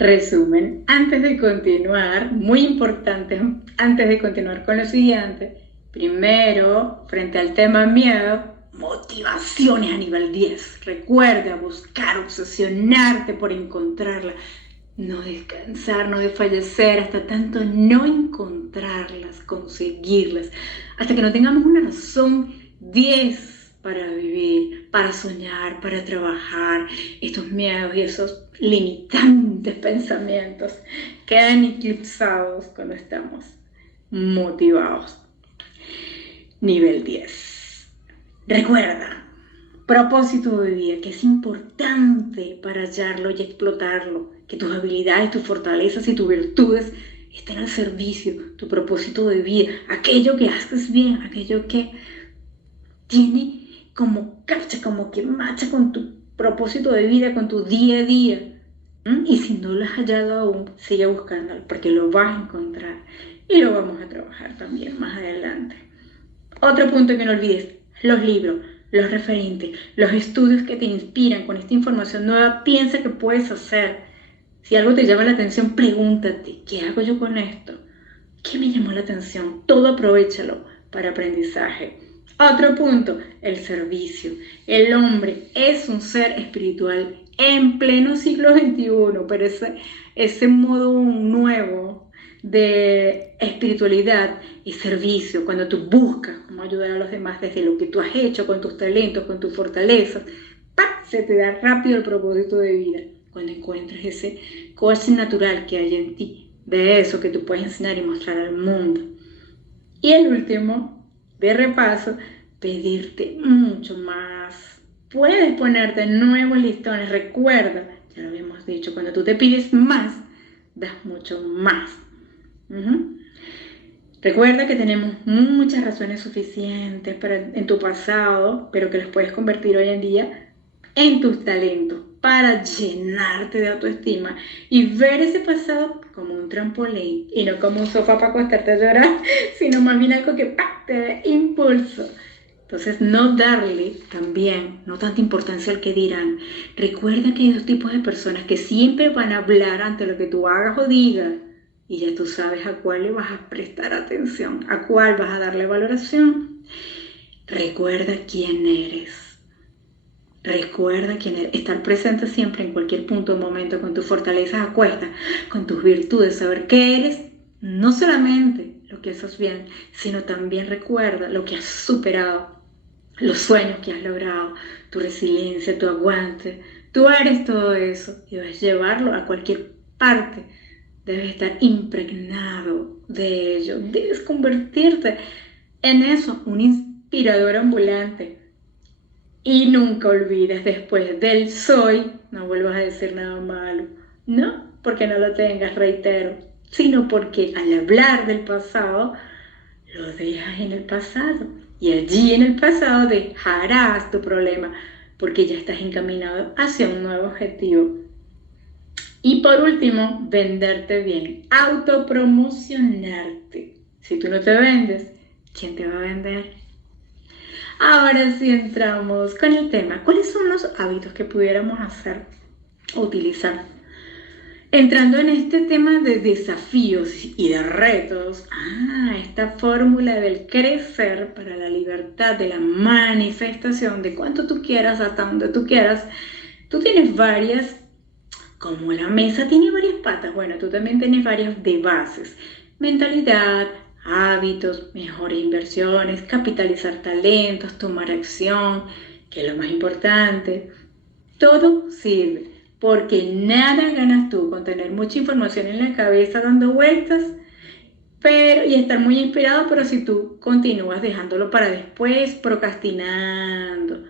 Resumen, antes de continuar, muy importante, antes de continuar con lo siguiente, primero, frente al tema miedo, motivaciones a nivel 10. Recuerda buscar, obsesionarte por encontrarla, no descansar, no desfallecer, hasta tanto no encontrarlas, conseguirlas, hasta que no tengamos una razón 10 para vivir, para soñar, para trabajar. Estos miedos y esos limitantes pensamientos quedan eclipsados cuando estamos motivados. Nivel 10. Recuerda, propósito de vida, que es importante para hallarlo y explotarlo, que tus habilidades, tus fortalezas y tus virtudes estén al servicio, tu propósito de vida, aquello que haces bien, aquello que tiene como capcha, como que marcha con tu propósito de vida, con tu día a día. Y si no lo has hallado aún, sigue buscándolo, porque lo vas a encontrar y lo vamos a trabajar también más adelante. Otro punto que no olvides, los libros, los referentes, los estudios que te inspiran con esta información nueva. Piensa que puedes hacer. Si algo te llama la atención, pregúntate, ¿qué hago yo con esto? ¿Qué me llamó la atención? Todo aprovechalo para aprendizaje. Otro punto, el servicio. El hombre es un ser espiritual en pleno siglo XXI, pero ese modo nuevo de espiritualidad y servicio, cuando tú buscas cómo ayudar a los demás desde lo que tú has hecho, con tus talentos, con tus fortalezas, ¡pam!, se te da rápido el propósito de vida. Cuando encuentras ese coche natural que hay en ti, de eso que tú puedes enseñar y mostrar al mundo. Y el último, de repaso, pedirte mucho más. Puedes ponerte nuevos listones. Recuerda, ya lo habíamos dicho, cuando tú te pides más, das mucho más. Recuerda que tenemos muchas razones suficientes en tu pasado, pero que las puedes convertir hoy en día en tus talentos para llenarte de autoestima y ver ese pasado como un trampolín y no como un sofá para acostarte a llorar, sino más bien algo que ¡pah!, te dé impulso. Entonces, no darle también, no tanta importancia al que dirán. Recuerda que hay dos tipos de personas que siempre van a hablar ante lo que tú hagas o digas, y ya tú sabes a cuál le vas a prestar atención, a cuál vas a darle valoración. Recuerda quién eres. Recuerda quién eres. Estar presente siempre en cualquier punto o momento con tus fortalezas a cuestas, con tus virtudes, saber qué eres, no solamente lo que haces bien, sino también recuerda lo que has superado, los sueños que has logrado, tu resiliencia, tu aguante. Tú eres todo eso y debes llevarlo a cualquier parte. Debes estar impregnado de ello. Debes convertirte en eso, un inspirador ambulante. Y nunca olvides, después del soy, no vuelvas a decir nada malo. No porque no lo tengas, reitero, sino porque al hablar del pasado, lo dejas en el pasado. Y allí en el pasado dejarás tu problema, porque ya estás encaminado hacia un nuevo objetivo. Y por último, venderte bien, autopromocionarte. Si tú no te vendes, ¿quién te va a vender? Ahora sí entramos con el tema. ¿Cuáles son los hábitos que pudiéramos hacer o utilizar? Entrando en este tema de desafíos y de retos, esta fórmula del crecer para la libertad, de la manifestación, de cuánto tú quieras, hasta donde tú quieras, tú tienes varias. Como la mesa tiene varias patas, bueno, tú también tienes varias de bases. Mentalidad, hábitos, mejores inversiones, capitalizar talentos, tomar acción, que es lo más importante. Todo sirve, porque nada ganas tú con tener mucha información en la cabeza dando vueltas y estar muy inspirado, pero si tú continúas dejándolo para después, procrastinando.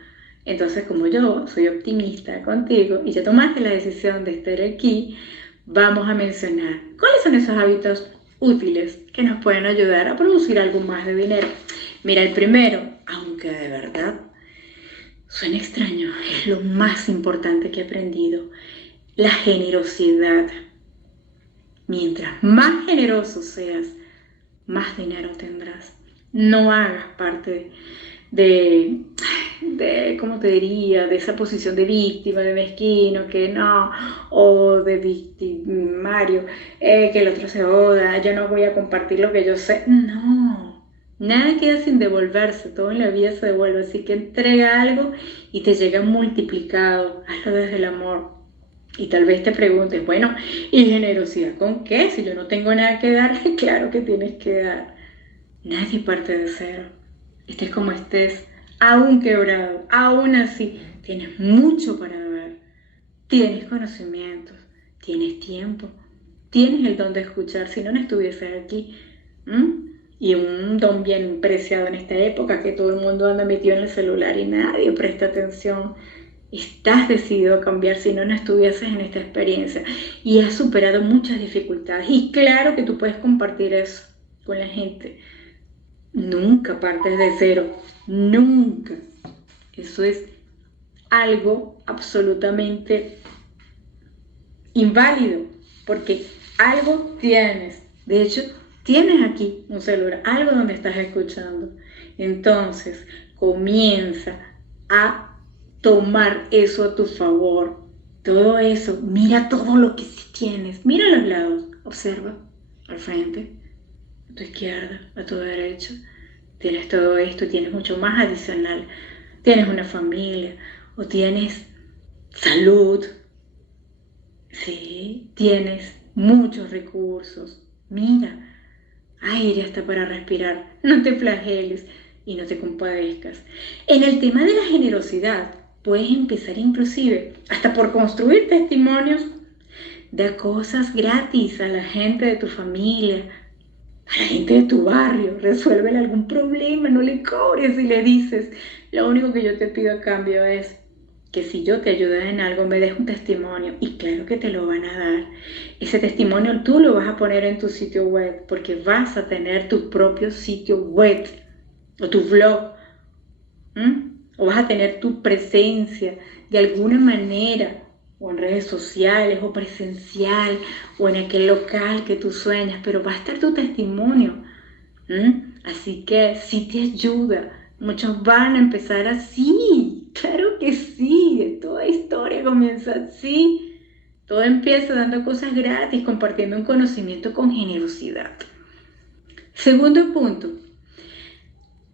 Entonces, como yo soy optimista contigo y ya tomaste la decisión de estar aquí, vamos a mencionar cuáles son esos hábitos útiles que nos pueden ayudar a producir algo más de dinero. Mira, el primero, aunque de verdad suena extraño, es lo más importante que he aprendido: la generosidad. Mientras más generoso seas, más dinero tendrás. No hagas parte de, ¿cómo te diría? De esa posición de víctima, de mezquino, que no, o de victimario, que el otro se joda, yo no voy a compartir lo que yo sé. No, nada queda sin devolverse, todo en la vida se devuelve, así que entrega algo y te llega multiplicado, hazlo desde el amor. Y tal vez te preguntes, bueno, ¿y generosidad con qué? Si yo no tengo nada que dar, claro que tienes que dar. Nadie parte de cero. Estés como estés, aún quebrado, aún así, tienes mucho para dar. Tienes conocimientos, tienes tiempo, tienes el don de escuchar. Si no, no estuvieses aquí. Y un don bien preciado en esta época, que todo el mundo anda metido en el celular y nadie presta atención. Estás decidido a cambiar, si no, no estuvieses en esta experiencia. Y has superado muchas dificultades. Y claro que tú puedes compartir eso con la gente. Nunca partes de cero, nunca. Eso es algo absolutamente inválido, porque algo tienes. De hecho, tienes aquí un celular, algo donde estás escuchando. Entonces, comienza a tomar eso a tu favor. Todo eso, mira todo lo que sí tienes. Mira a los lados, observa al frente, a tu izquierda, a tu derecha. Tienes todo esto, tienes mucho más adicional. Tienes una familia o tienes salud. Sí, tienes muchos recursos. Mira, aire hasta para respirar. No te flageles y no te compadezcas. En el tema de la generosidad, puedes empezar inclusive hasta por construir testimonios. Da cosas gratis a la gente de tu familia, a la gente de tu barrio. Resuélvele algún problema, no le cobres y le dices, lo único que yo te pido a cambio es que si yo te ayudé en algo, me des un testimonio. Y claro que te lo van a dar. Ese testimonio tú lo vas a poner en tu sitio web, porque vas a tener tu propio sitio web o tu blog. O vas a tener tu presencia de alguna manera, o en redes sociales, o presencial, o en aquel local que tú sueñas, pero va a estar tu testimonio. Así que sí te ayuda. Muchos van a empezar así, claro que sí, toda historia comienza así. Todo empieza dando cosas gratis, compartiendo un conocimiento con generosidad. Segundo punto,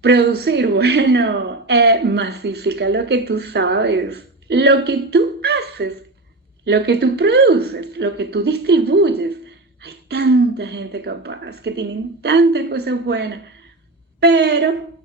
producir, bueno, masifica lo que tú sabes, lo que tú haces, lo que tú produces, lo que tú distribuyes. Hay tanta gente capaz que tienen tantas cosas buenas, pero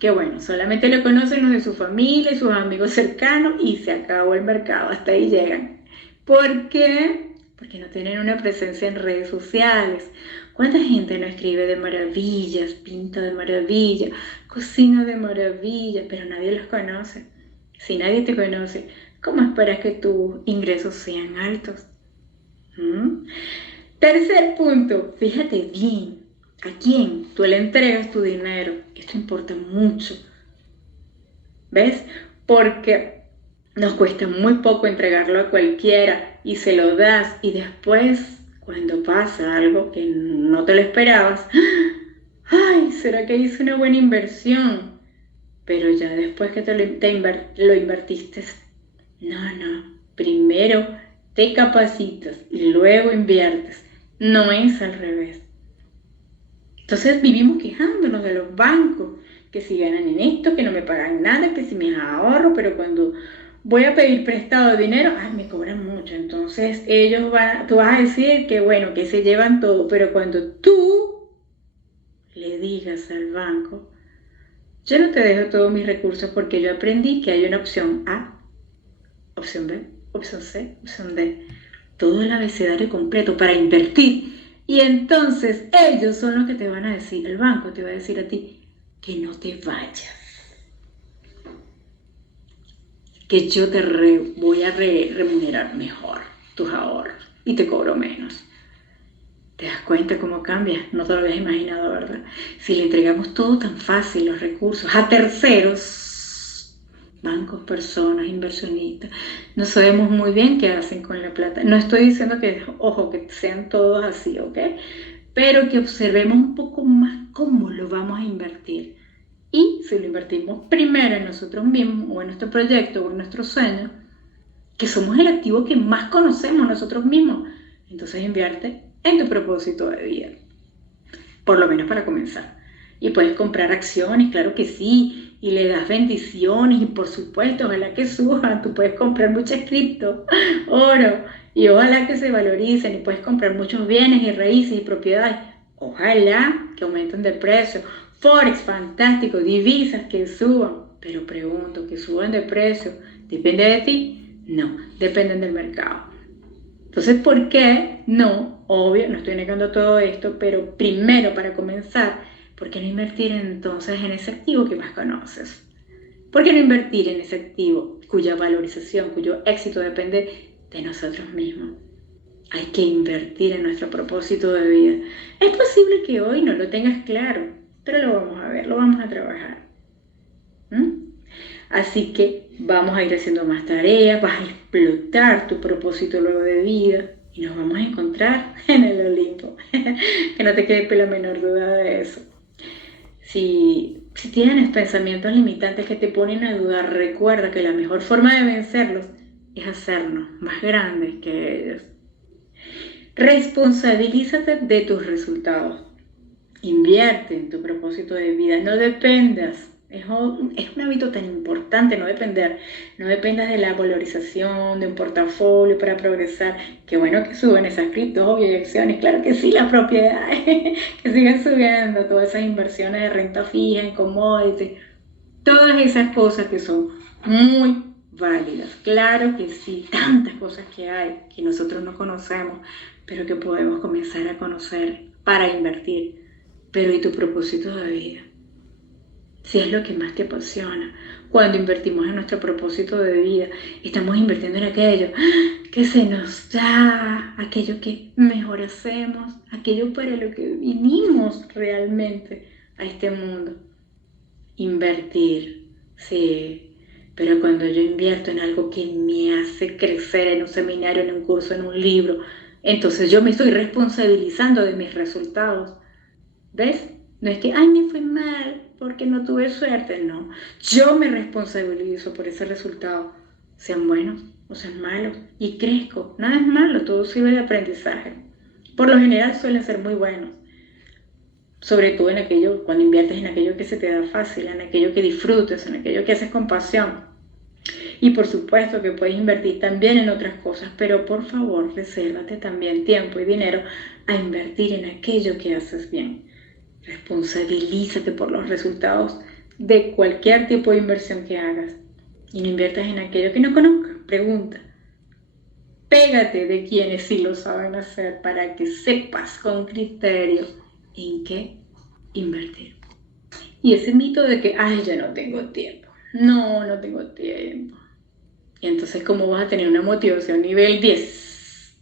que bueno, solamente lo conocen los de su familia y sus amigos cercanos y se acabó el mercado, hasta ahí llegan. ¿Por qué? Porque no tienen una presencia en redes sociales. ¿Cuánta gente no escribe de maravillas, pinta de maravilla, cocina de maravilla, pero nadie los conoce? Si nadie te conoce, ¿cómo esperas que tus ingresos sean altos? Tercer punto, fíjate bien. ¿A quién tú le entregas tu dinero? Esto importa mucho. ¿Ves? Porque nos cuesta muy poco entregarlo a cualquiera y se lo das y después, cuando pasa algo que no te lo esperabas, ¡ay! ¿Será que hice una buena inversión? Pero ya después que lo invertiste, no. Primero te capacitas y luego inviertes. No es al revés. Entonces vivimos quejándonos de los bancos, que si ganan en esto, que no me pagan nada, que si me ahorro, pero cuando voy a pedir prestado dinero, me cobran mucho. Entonces tú vas a decir que bueno, que se llevan todo, pero cuando tú le digas al banco, yo no te dejo todos mis recursos porque yo aprendí que hay una opción A, opción B, opción C, opción D, todo el abecedario completo para invertir. Y entonces ellos son los que te van a decir, el banco te va a decir a ti, que no te vayas, que yo te voy a remunerar mejor tus ahorros y te cobro menos. ¿Te das cuenta cómo cambia? No te lo habías imaginado, ¿verdad? Si le entregamos todo tan fácil, los recursos, a terceros, bancos, personas, inversionistas, no sabemos muy bien qué hacen con la plata. No estoy diciendo que, ojo, que sean todos así, ¿ok? Pero que observemos un poco más cómo lo vamos a invertir. Y si lo invertimos primero en nosotros mismos o en nuestro proyecto o en nuestros sueños, que somos el activo que más conocemos nosotros mismos, entonces invierte en tu propósito de vida, por lo menos para comenzar. Y puedes comprar acciones, claro que sí, y le das bendiciones y por supuesto, ojalá que suban, tú puedes comprar muchas cripto, oro, y ojalá que se valoricen y puedes comprar muchos bienes y raíces y propiedades, ojalá que aumenten de precio, forex fantástico, divisas que suban, pero pregunto, que suban de precio, ¿depende de ti? No, dependen del mercado. Entonces, ¿por qué no? Obvio, no estoy negando todo esto, pero primero para comenzar, ¿por qué no invertir entonces en ese activo que más conoces? ¿Por qué no invertir en ese activo cuya valorización, cuyo éxito depende de nosotros mismos? Hay que invertir en nuestro propósito de vida. Es posible que hoy no lo tengas claro, pero lo vamos a ver, lo vamos a trabajar. Así que vamos a ir haciendo más tareas, vas a explotar tu propósito luego de vida y nos vamos a encontrar en el Olimpo. Que no te quede la menor duda de eso. Si tienes pensamientos limitantes que te ponen a dudar, recuerda que la mejor forma de vencerlos es hacernos más grandes que ellos. Responsabilízate de tus resultados. Invierte en tu propósito de vida. No dependas. Es un hábito tan importante no depender. No dependas de la valorización de un portafolio para progresar. Qué bueno que suben esas criptos, obvio, y acciones. Claro que sí, las propiedades. Que sigan subiendo. Todas esas inversiones de renta fija, en commodities. Todas esas cosas que son muy válidas. Claro que sí, tantas cosas que hay que nosotros no conocemos, pero que podemos comenzar a conocer para invertir. Pero ¿y tu propósito de vida? Si es lo que más te apasiona, cuando invertimos en nuestro propósito de vida, estamos invirtiendo en aquello que se nos da, aquello que mejor hacemos, aquello para lo que vinimos realmente a este mundo. Invertir, sí, pero cuando yo invierto en algo que me hace crecer en un seminario, en un curso, en un libro, entonces yo me estoy responsabilizando de mis resultados. ¿Ves? No es que, ay, me fue mal porque no tuve suerte, no. Yo me responsabilizo por ese resultado, sean buenos o sean malos, y crezco. Nada es malo, todo sirve de aprendizaje. Por lo general suelen ser muy buenos, sobre todo en aquello, cuando inviertes en aquello que se te da fácil, en aquello que disfrutas, en aquello que haces con pasión. Y por supuesto que puedes invertir también en otras cosas, pero por favor, resérvate también tiempo y dinero a invertir en aquello que haces bien. Responsabilízate por los resultados de cualquier tipo de inversión que hagas. Y no inviertas en aquello que no conozcas. Pregunta. Pégate de quienes sí lo saben hacer para que sepas con criterio en qué invertir. Y ese mito de que, ay, ya no tengo tiempo. No tengo tiempo. Y entonces, ¿cómo vas a tener una motivación nivel 10?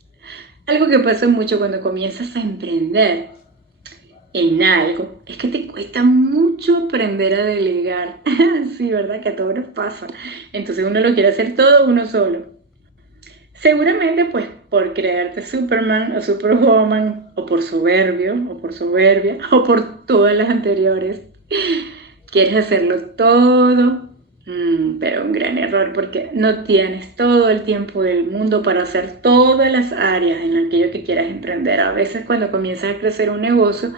Algo que pasa mucho cuando comienzas a emprender en algo es que te cuesta mucho aprender a delegar. Sí, ¿verdad? Que a todos nos pasa. Entonces uno lo quiere hacer todo uno solo. Seguramente pues por creerte Superman o Superwoman, o por soberbio, o por soberbia, o por todas las anteriores. Quieres hacerlo todo, pero un gran error porque no tienes todo el tiempo del mundo para hacer todas las áreas en aquello que quieras emprender. A veces cuando comienzas a crecer un negocio,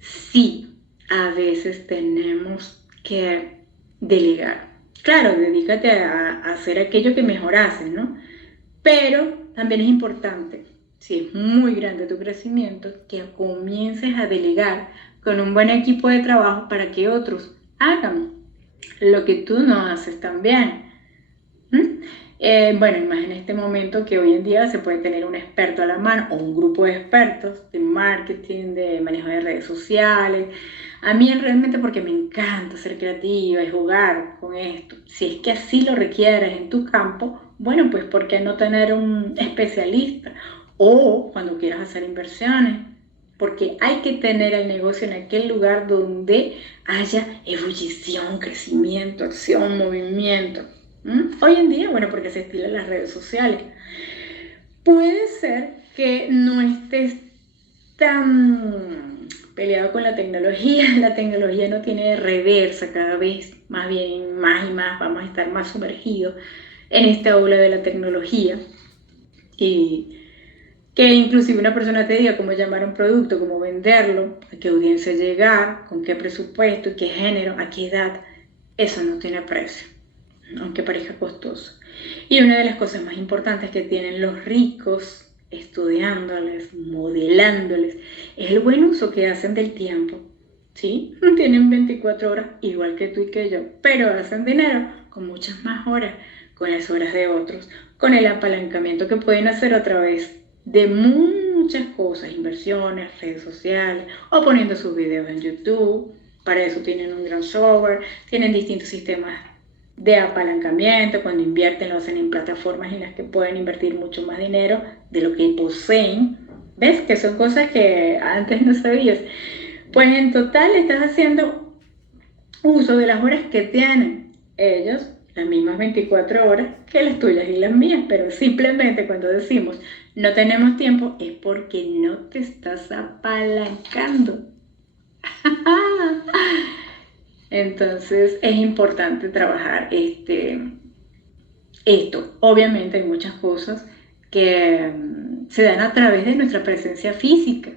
sí, a veces tenemos que delegar. Claro, dedícate a hacer aquello que mejor haces, ¿no? Pero también es importante, si es muy grande tu crecimiento, que comiences a delegar con un buen equipo de trabajo para que otros hagan lo que tú no haces también. Bueno, y más en este momento que hoy en día se puede tener un experto a la mano o un grupo de expertos de marketing, de manejo de redes sociales. A mí realmente porque me encanta ser creativa y jugar con esto. Si es que así lo requieres en tu campo, bueno, pues ¿por qué no tener un especialista? O cuando quieras hacer inversiones, porque hay que tener el negocio en aquel lugar donde haya ebullición, crecimiento, acción, movimiento. Hoy en día, bueno, porque se estilan las redes sociales. Puede ser que no estés tan peleado con la tecnología. La tecnología no tiene reversa, cada vez más bien, más y más vamos a estar más sumergidos en esta ola de la tecnología. Y que inclusive una persona te diga cómo llamar a un producto, cómo venderlo, a qué audiencia llegar, con qué presupuesto, qué género, a qué edad, eso no tiene precio, aunque parezca costoso. Y una de las cosas más importantes que tienen los ricos estudiándoles, modelándoles, es el buen uso que hacen del tiempo. ¿Sí? Tienen 24 horas igual que tú y que yo, pero hacen dinero con muchas más horas, con las horas de otros, con el apalancamiento que pueden hacer a través de muchas cosas, inversiones, redes sociales, o poniendo sus videos en YouTube. Para eso tienen un gran software, tienen distintos sistemas de apalancamiento. Cuando invierten lo hacen en plataformas en las que pueden invertir mucho más dinero de lo que poseen. ¿Ves? Que son cosas que antes no sabías. Pues en total estás haciendo uso de las horas que tienen ellos, las mismas 24 horas que las tuyas y las mías, pero simplemente cuando decimos no tenemos tiempo es porque no te estás apalancando. Entonces es importante trabajar esto. Obviamente hay muchas cosas que se dan a través de nuestra presencia física,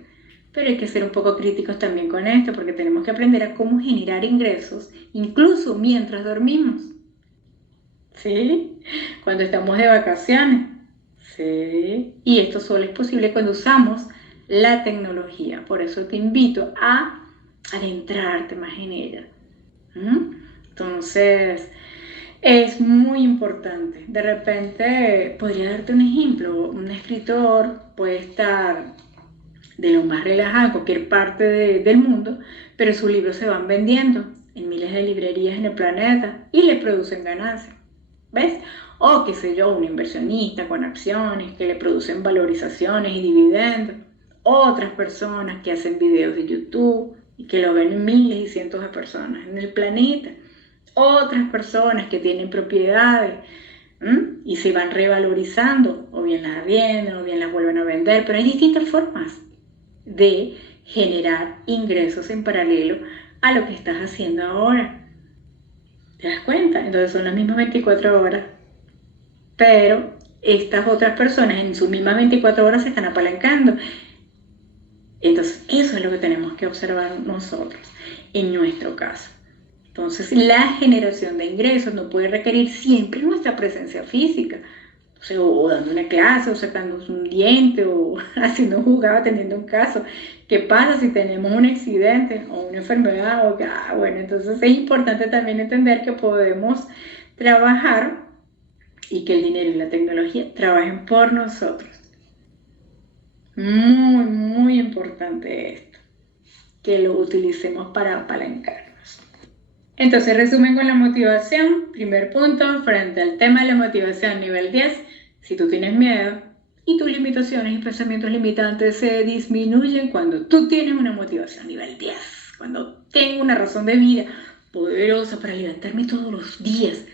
pero hay que ser un poco críticos también con esto porque tenemos que aprender a cómo generar ingresos incluso mientras dormimos. ¿Sí? Cuando estamos de vacaciones. Sí. Y esto solo es posible cuando usamos la tecnología. Por eso te invito a adentrarte más en ella. Entonces, es muy importante. De repente, podría darte un ejemplo. Un escritor puede estar de lo más relajado en cualquier parte del mundo, pero sus libros se van vendiendo en miles de librerías en el planeta y le producen ganancias. ¿Ves? O qué sé yo, un inversionista con acciones que le producen valorizaciones y dividendos. Otras personas que hacen videos de YouTube y que lo ven miles y cientos de personas en el planeta. Otras personas que tienen propiedades y se van revalorizando, o bien las arriendan, o bien las vuelven a vender, pero hay distintas formas de generar ingresos en paralelo a lo que estás haciendo ahora. ¿Te das cuenta? Entonces son las mismas 24 horas, pero estas otras personas en sus mismas 24 horas se están apalancando. Entonces eso es lo que tenemos que observar nosotros en nuestro caso. Entonces la generación de ingresos no puede requerir siempre nuestra presencia física. O dando una clase, o sacando un diente, o haciendo un jugado, atendiendo un caso. ¿Qué pasa si tenemos un accidente o una enfermedad? Bueno, entonces es importante también entender que podemos trabajar y que el dinero y la tecnología trabajen por nosotros. Muy, muy importante esto, que lo utilicemos para apalancarnos. Entonces, resumen con la motivación. Primer punto, frente al tema de la motivación nivel 10, si tú tienes miedo y tus limitaciones y pensamientos limitantes se disminuyen cuando tú tienes una motivación nivel 10, cuando tengo una razón de vida poderosa para levantarme todos los días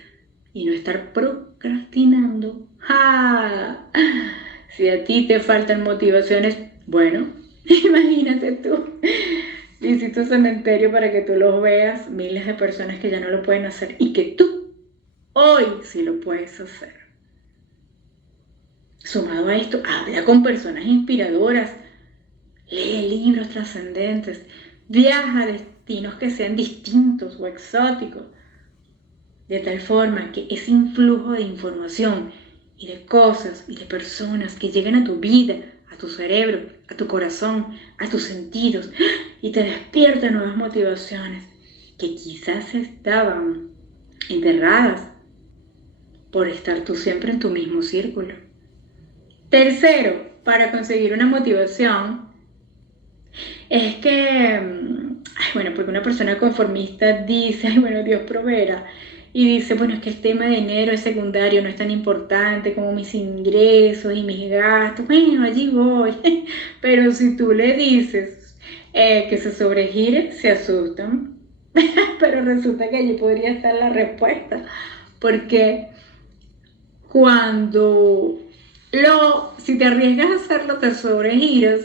y no estar procrastinando. ¡Ja! Si a ti te faltan motivaciones, bueno, imagínate tú. Visita un cementerio para que tú los veas, miles de personas que ya no lo pueden hacer y que tú hoy sí lo puedes hacer. Sumado a esto, habla con personas inspiradoras, lee libros trascendentes, viaja a destinos que sean distintos o exóticos, de tal forma que ese influjo de información y de cosas y de personas que llegan a tu vida, a tu cerebro, a tu corazón, a tus sentidos y te despiertan nuevas motivaciones que quizás estaban enterradas por estar tú siempre en tu mismo círculo. Tercero, para conseguir una motivación, es que, porque una persona conformista dice, Dios proveerá. Y dice, bueno, es que el tema de dinero es secundario, no es tan importante como mis ingresos y mis gastos. Bueno, allí voy. Pero si tú le dices que se sobregire, se asustan. Pero resulta que allí podría estar la respuesta. Porque si te arriesgas a hacerlo, te sobregiras.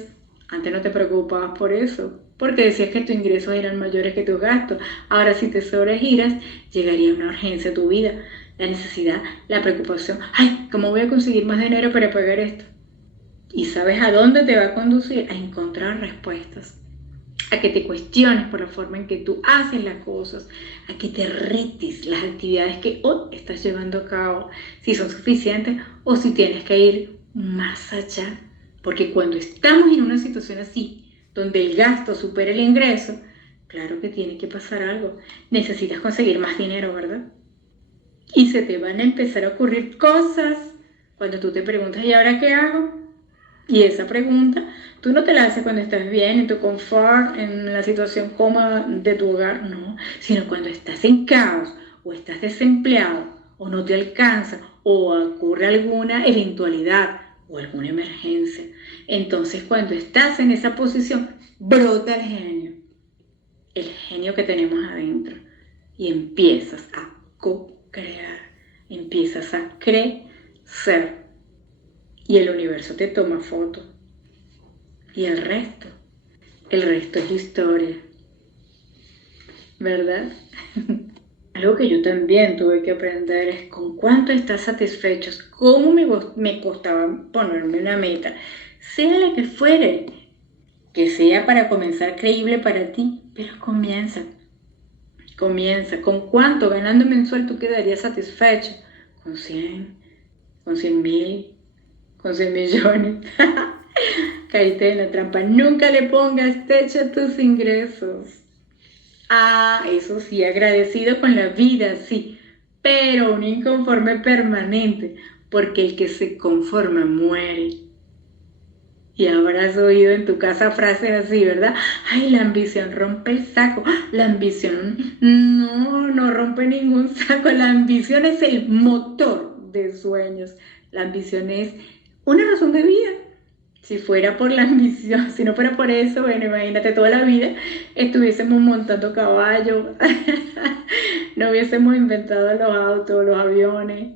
Antes no te preocupabas por eso. porque decías que tus ingresos eran mayores que tus gastos. Ahora si te sobregiras, llegaría una urgencia a tu vida, la necesidad, la preocupación. Ay, ¿cómo voy a conseguir más dinero para pagar esto? Y sabes a dónde te va a conducir, a encontrar respuestas, a que te cuestiones por la forma en que tú haces las cosas, a que te retes las actividades que hoy estás llevando a cabo, si son suficientes o si tienes que ir más allá. Porque cuando estamos en una situación así, donde el gasto supera el ingreso, claro que tiene que pasar algo. Necesitas conseguir más dinero, ¿verdad? Y se te van a empezar a ocurrir cosas cuando tú te preguntas, ¿y ahora qué hago? Y esa pregunta, tú no te la haces cuando estás bien, en tu confort, en la situación cómoda de tu hogar, no, sino cuando estás en caos, o estás desempleado, o no te alcanza, o ocurre alguna eventualidad, o alguna emergencia. Entonces, cuando estás en esa posición, brota el genio que tenemos adentro, y empiezas a co-crear, empiezas a crecer. Y el universo te toma foto. Y el resto es historia. ¿Verdad? Algo que yo también tuve que aprender es con cuánto estás satisfecho, cómo me costaba ponerme una meta, sea la que fuere, que sea para comenzar creíble para ti, pero comienza. ¿Con cuánto ganando mensual tú quedarías satisfecho? ¿Con 100? ¿Con 100.000? ¿Con 100 millones? Caíste en la trampa. Nunca le pongas techo a tus ingresos. Eso sí, agradecido con la vida, sí, pero un inconforme permanente, porque el que se conforma muere. Y habrás oído en tu casa frases así, ¿verdad? Ay, la ambición rompe el saco. La ambición no rompe ningún saco. La ambición es el motor de sueños. La ambición es una razón de vida. Si fuera por la ambición, si no fuera por eso, bueno, imagínate toda la vida estuviésemos montando caballos, no hubiésemos inventado los autos, los aviones,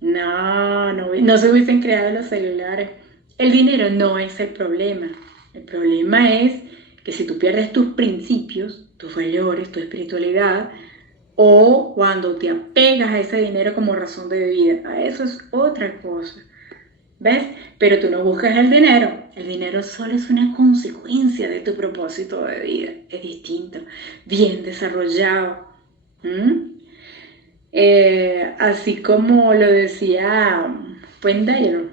no se hubiesen creado los celulares. El dinero no es el problema es que si tú pierdes tus principios, tus valores, tu espiritualidad, o cuando te apegas a ese dinero como razón de vida, eso es otra cosa. ¿Ves? Pero tú no buscas el dinero solo es una consecuencia de tu propósito de vida, es distinto, bien desarrollado. Así como lo decía Wayne Dyer,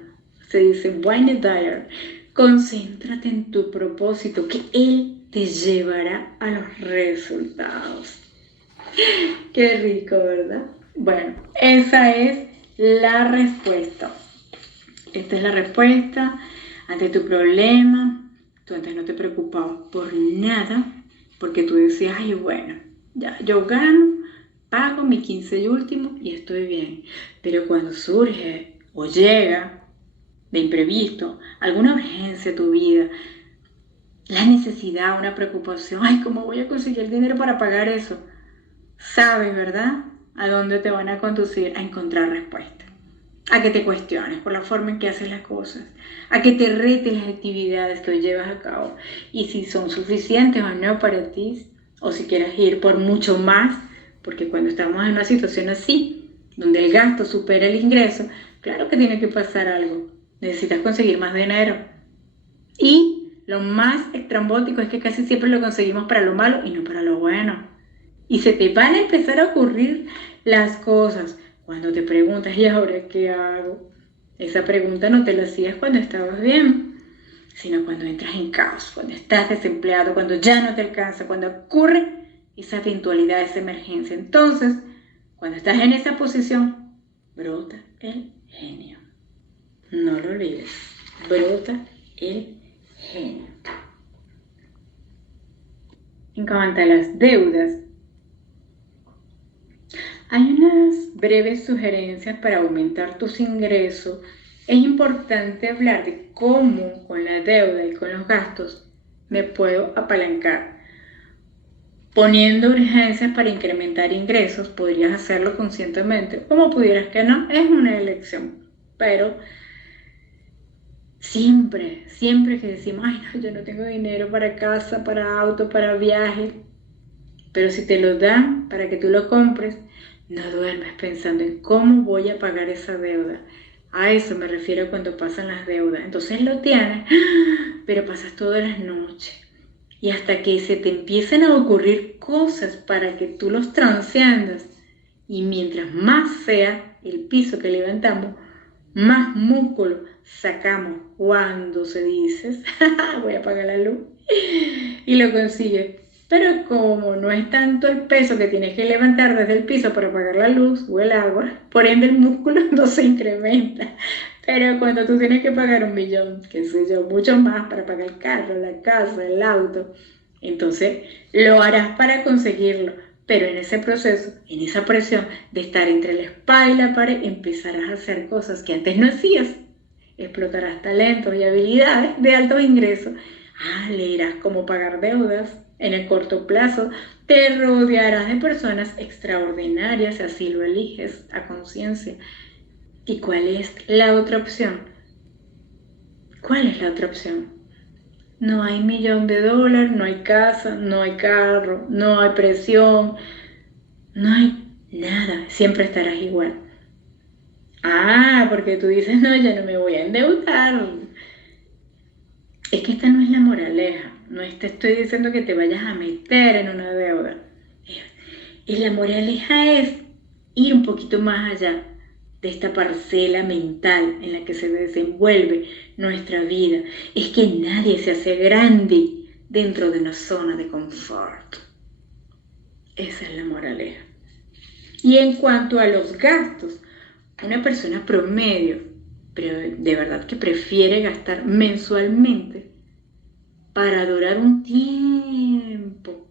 se dice Wayne Dyer, concéntrate en tu propósito, que él te llevará a los resultados. Qué rico, ¿verdad? Bueno, esa es la respuesta. Esta es la respuesta ante tu problema. Tú antes no te preocupabas por nada, porque tú decías, ay, bueno, ya, yo gano, pago mi 15 y último y estoy bien. Pero cuando surge o llega de imprevisto alguna urgencia a tu vida, la necesidad, una preocupación, ay, ¿cómo voy a conseguir el dinero para pagar eso? Sabes, ¿verdad? A dónde te van a conducir, a encontrar respuestas. A que te cuestiones por la forma en que haces las cosas, a que te retes las actividades que hoy llevas a cabo y si son suficientes o no para ti, o si quieres ir por mucho más, porque cuando estamos en una situación así, donde el gasto supera el ingreso, claro que tiene que pasar algo, necesitas conseguir más dinero. Y lo más estrambótico es que casi siempre lo conseguimos para lo malo y no para lo bueno. Y se te van a empezar a ocurrir las cosas. Cuando te preguntas, ¿y ahora qué hago? Esa pregunta no te la hacías cuando estabas bien, sino cuando entras en caos, cuando estás desempleado, cuando ya no te alcanza, cuando ocurre esa eventualidad, esa emergencia. Entonces, cuando estás en esa posición, brota el genio. No lo olvides, brota el genio. En cuanto a las deudas, hay unas breves sugerencias para aumentar tus ingresos. Es importante hablar de cómo con la deuda y con los gastos me puedo apalancar. Poniendo urgencias para incrementar ingresos, podrías hacerlo conscientemente, como pudieras que no, es una elección. Pero Siempre, siempre que decimos, ay no, yo no tengo dinero para casa, para auto, para viaje, pero si te lo dan para que tú lo compres, no duermes pensando en cómo voy a pagar esa deuda. A eso me refiero cuando pasan las deudas. Entonces lo tienes, pero pasas todas las noches. Y hasta que se te empiecen a ocurrir cosas para que tú los transciendas. Y mientras más sea el piso que levantamos, más músculo sacamos cuando se dices, voy a apagar la luz, y lo consigues. Pero como no es tanto el peso que tienes que levantar desde el piso para apagar la luz o el agua, por ende el músculo no se incrementa. Pero cuando tú tienes que pagar 1.000.000, qué sé yo, mucho más para pagar el carro, la casa, el auto, entonces lo harás para conseguirlo. Pero en ese proceso, en esa presión de estar entre la espada y la pared, empezarás a hacer cosas que antes no hacías. Explotarás talentos y habilidades de altos ingresos. Leerás cómo pagar deudas en el corto plazo. Te rodearás de personas extraordinarias, si así lo eliges a conciencia. ¿Y cuál es la otra opción? ¿Cuál es la otra opción? No hay $1.000.000, no hay casa, no hay carro, no hay presión, no hay nada, siempre estarás igual. Porque tú dices, no, ya no me voy a endeudar. Es que esta no es la moraleja, no te estoy diciendo que te vayas a meter en una deuda. Y la moraleja es ir un poquito más allá de esta parcela mental en la que se desenvuelve nuestra vida. Es que nadie se hace grande dentro de una zona de confort. Esa es la moraleja. Y en cuanto a los gastos, una persona promedio, pero de verdad que prefiere gastar mensualmente para durar un tiempo,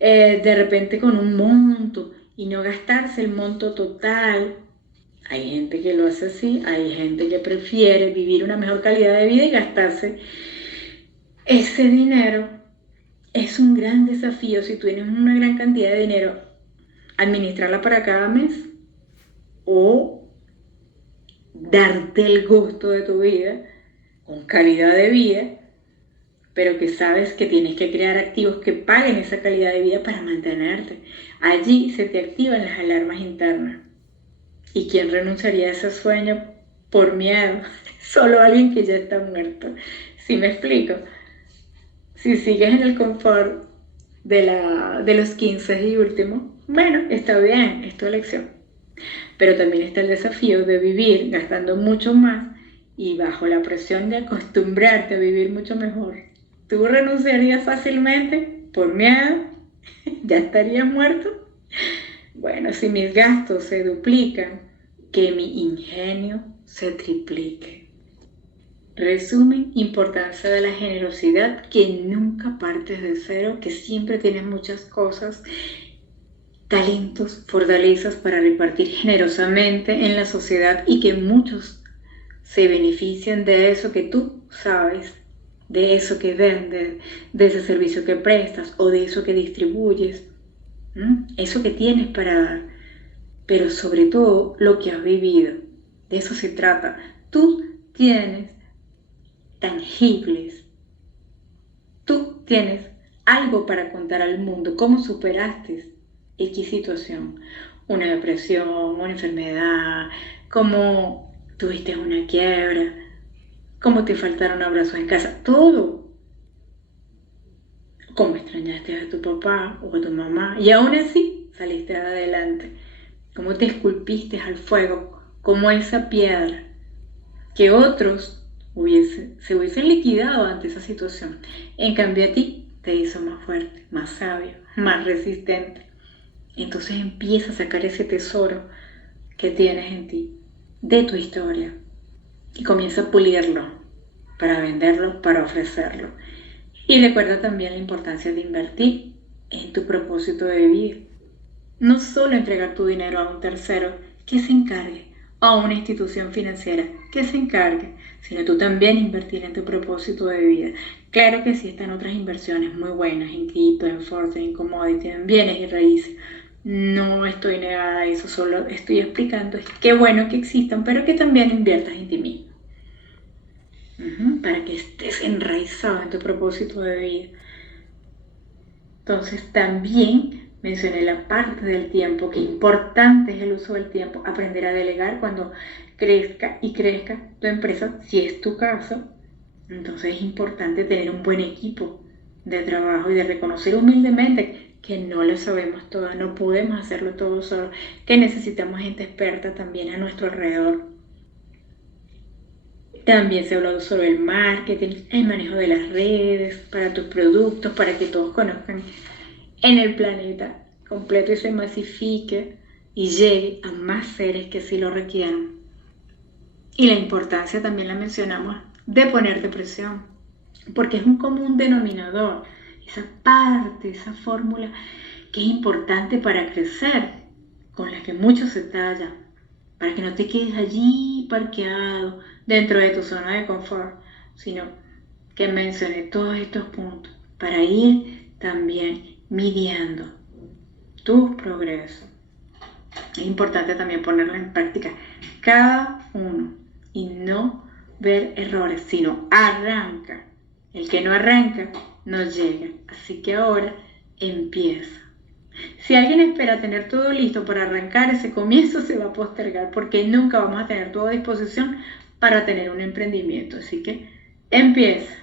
de repente con un monto y no gastarse el monto total. Hay gente que lo hace así, hay gente que prefiere vivir una mejor calidad de vida y gastarse ese dinero. Es un gran desafío si tú tienes una gran cantidad de dinero, administrarla para cada mes o darte el gusto de tu vida con calidad de vida, pero que sabes que tienes que crear activos que paguen esa calidad de vida para mantenerte. Allí se te activan las alarmas internas. ¿Y quién renunciaría a ese sueño por miedo? Solo alguien que ya está muerto. ¿Sí me explico? Si sigues en el confort de los 15 y último, bueno, está bien, es tu elección. Pero también está el desafío de vivir gastando mucho más y bajo la presión de acostumbrarte a vivir mucho mejor. ¿Tú renunciarías fácilmente por miedo? ¿Ya estarías muerto? Bueno, si mis gastos se duplican, que mi ingenio se triplique. Resumen, importancia de la generosidad, que nunca partes de cero, que siempre tienes muchas cosas, talentos, fortalezas para repartir generosamente en la sociedad y que muchos se benefician de eso que tú sabes, de eso que vendes, de ese servicio que prestas o de eso que distribuyes, eso que tienes para dar, pero sobre todo lo que has vivido. De eso se trata. Tú tienes tangibles, tú tienes algo para contar al mundo, cómo superaste X situación, una depresión, una enfermedad, cómo tuviste una quiebra, cómo te faltaron abrazos en casa, todo. Cómo extrañaste a tu papá o a tu mamá y aún así saliste adelante. Cómo te esculpiste al fuego como esa piedra que otros se hubiesen liquidado ante esa situación. En cambio a ti te hizo más fuerte, más sabio, más resistente. Entonces empieza a sacar ese tesoro que tienes en ti, de tu historia, y comienza a pulirlo para venderlo, para ofrecerlo. Y recuerda también la importancia de invertir en tu propósito de vida. No solo entregar tu dinero a un tercero que se encargue, o a una institución financiera que se encargue, sino tú también invertir en tu propósito de vida. Claro que sí están otras inversiones muy buenas en cripto, en forex, en commodities, en bienes y raíces. No estoy negada a eso, solo estoy explicando qué bueno que existan, pero que también inviertas en ti mismo. para que estés enraizado en tu propósito de vida. Entonces también mencioné la parte del tiempo, que importante es el uso del tiempo, aprender a delegar cuando crezca tu empresa, si es tu caso. Entonces es importante tener un buen equipo de trabajo y de reconocer humildemente que no lo sabemos todo, no podemos hacerlo todo solo, que necesitamos gente experta también a nuestro alrededor. También se ha hablado sobre el marketing, el manejo de las redes para tus productos, para que todos conozcan en el planeta completo y se masifique y llegue a más seres que sí lo requieran. Y la importancia también la mencionamos de ponerte presión, porque es un común denominador, esa parte, esa fórmula que es importante para crecer, con la que muchos se tallan, para que no te quedes allí parqueado dentro de tu zona de confort, sino que mencioné todos estos puntos para ir también midiendo tu progreso. Es importante también ponerlo en práctica cada uno y no ver errores, sino arranca. El que no arranca no llega. Así que ahora empieza. Si alguien espera tener todo listo para arrancar, ese comienzo se va a postergar porque nunca vamos a tener todo a disposición para tener un emprendimiento. Así que empieza.